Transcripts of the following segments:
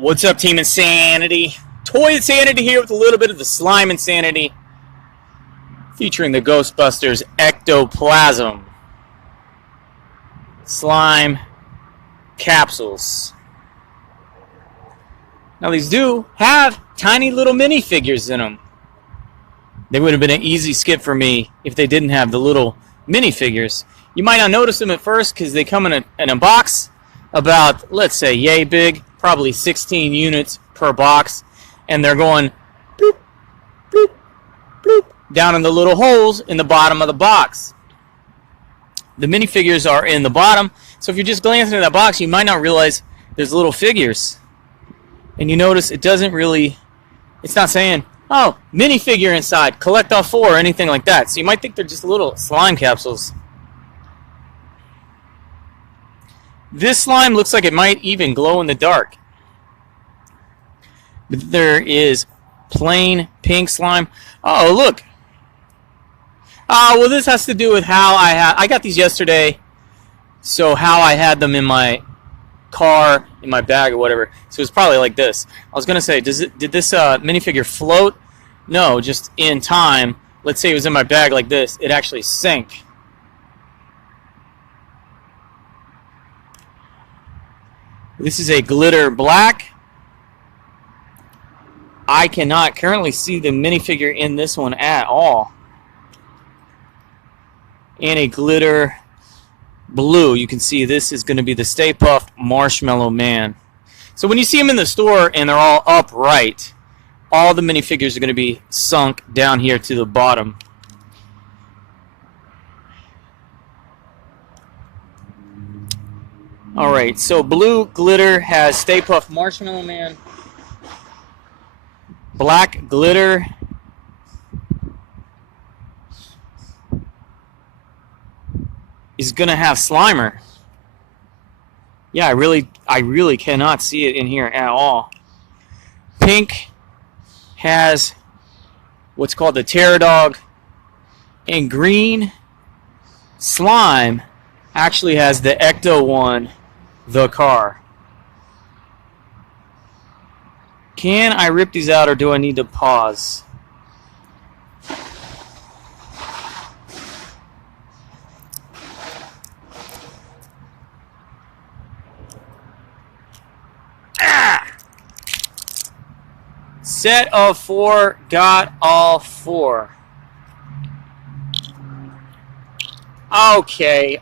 What's up, Team Insanity? Toy Insanity here with a little bit of the Slime Insanity, featuring the Ghostbusters Ectoplasm slime capsules. Now these do have tiny little minifigures in them. They would have been an easy skip for me if they didn't have the little minifigures. You might not notice them at first because they come in a box about, let's say, yay big, probably 16 units per box, and they're going bloop, bloop, bloop, down in the little holes in the bottom of the box. The minifigures are in the bottom, so if you're just glancing at that box, you might not realize there's little figures. And you notice it doesn't really, it's not saying, oh, minifigure inside, collect all 4, or anything like that. So you might think they're just little slime capsules. This slime looks like it might even glow in the dark. But there is plain pink slime. Oh, look. Well, this has to do with how I got these yesterday. So how I had them in my car, in my bag or whatever. So it's probably like this. I was going to say, did this minifigure float? No, just in time. Let's say it was in my bag like this. It actually sank. This is a glitter black. I cannot currently see the minifigure in this one at all. And a glitter blue. You can see this is going to be the Stay Puft Marshmallow Man. So when you see them in the store and they're all upright, all the minifigures are going to be sunk down here to the bottom. Alright, so blue glitter has Stay Puft Marshmallow Man. Black glitter is going to have Slimer. Yeah, I really cannot see it in here at all. Pink has what's called the Terror Dog. And green slime actually has the Ecto one, the car. Can I rip these out or do I need to pause? Set of 4, got all 4. Okay.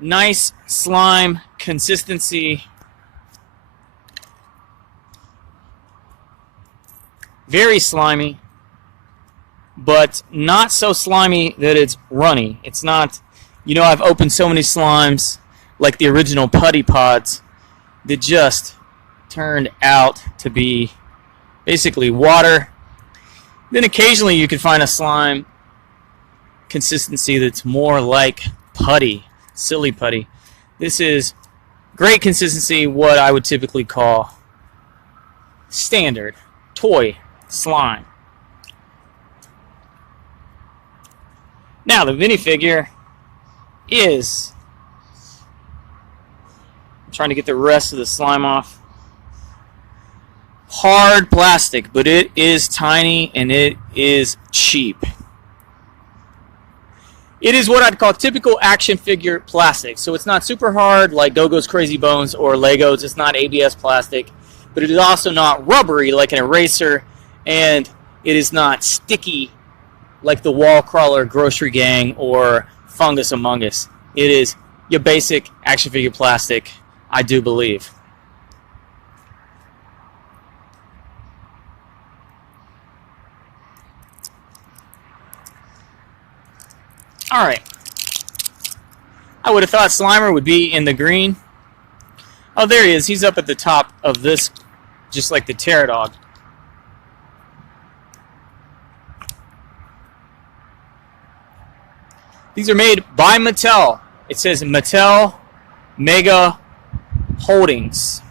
Nice slime consistency. Very slimy, but not so slimy that it's runny. It's not, you know, I've opened so many slimes, like the original Putty Pods, that just turned out to be basically water. Then occasionally you can find a slime consistency that's more like putty, silly putty. This is great consistency, what I would typically call standard toy slime. Now the minifigure is, I'm trying to get the rest of the slime off. Hard plastic, but it is tiny and it is cheap. It is what I'd call typical action figure plastic. So it's not super hard like Go-Go's Crazy Bones or Legos. It's not ABS plastic, but it is also not rubbery like an eraser, and it is not sticky like the Wall Crawler Grocery Gang or Fungus Among Us. It is your basic action figure plastic, I do believe. Alright. I would have thought Slimer would be in the green. Oh, there he is. He's up at the top of this, just like the Terror Dog. These are made by Mattel. It says Mattel Mega Holdings.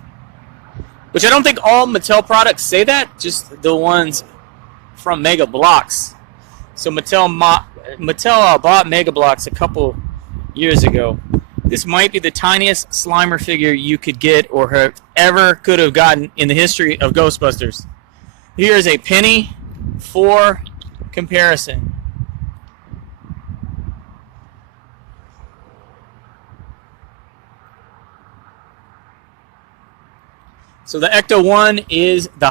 Which I don't think all Mattel products say that, just the ones from Mega Bloks. So Mattel bought Mega Bloks a couple years ago. This might be the tiniest Slimer figure you could get or could have gotten in the history of Ghostbusters. Here is a penny for comparison. So the Ecto 1 is the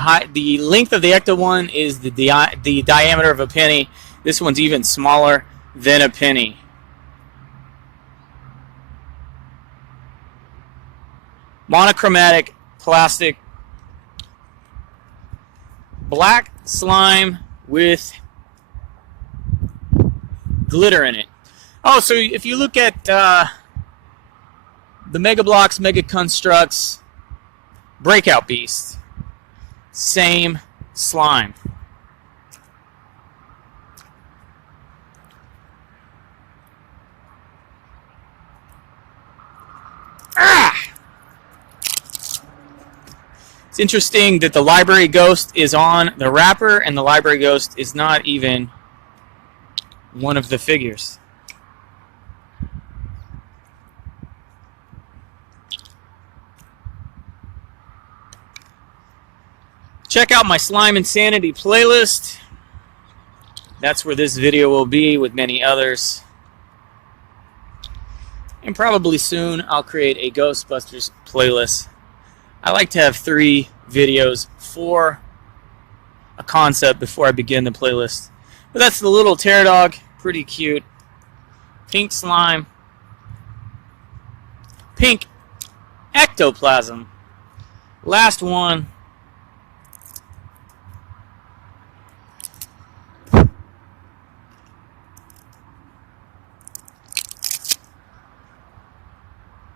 length of the Ecto 1 is the diameter of a penny. This one's even smaller than a penny. Monochromatic plastic, black slime with glitter in it. Oh, so if you look at the Mega Bloks, Mega Constructs, Breakout Beast, same slime. It's interesting that the Library Ghost is on the wrapper and the Library Ghost is not even one of the figures. Check out my Slime Insanity playlist. That's where this video will be, with many others. And probably soon I'll create a Ghostbusters playlist. I like to have 3 videos for a concept before I begin the playlist. But that's the little Pterodog, pretty cute. Pink slime. Pink Ectoplasm. Last one.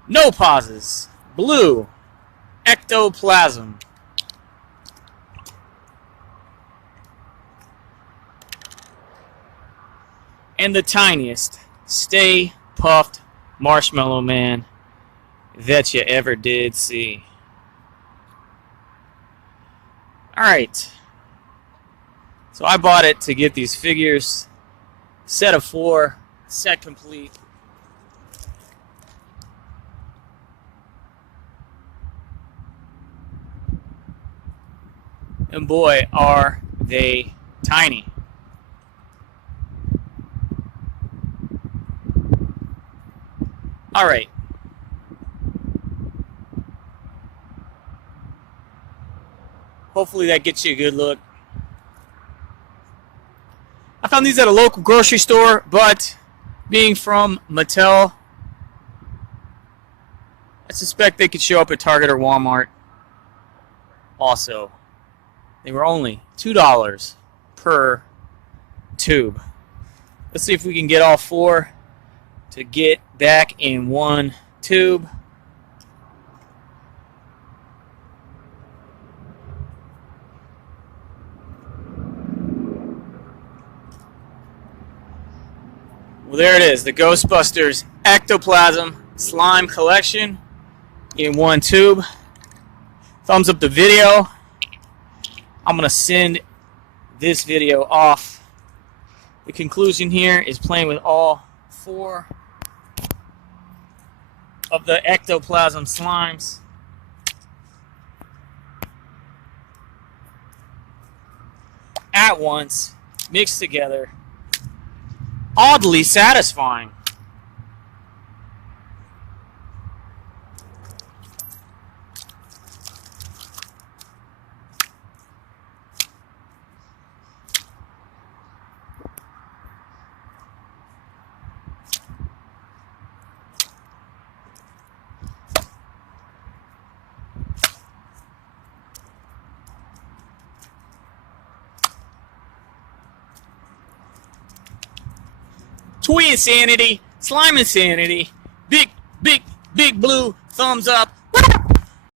No pauses. Blue Ectoplasm. And the tiniest Stay Puft Marshmallow Man that you ever did see. Alright. So I bought it to get these figures. Set of 4. Set complete. And boy, are they tiny. All right. Hopefully that gets you a good look. I found these at a local grocery store, but being from Mattel, I suspect they could show up at Target or Walmart also. They were only $2 per tube. Let's see if we can get all 4 to get back in one tube. Well, there it is, the Ghostbusters Ectoplasm Slime Collection in one tube. Thumbs up the video. I'm going to send this video off. The conclusion here is playing with all 4 of the Ectoplasm slimes. At once, mixed together. Oddly satisfying. Toy Insanity, Slime Insanity, big blue thumbs up.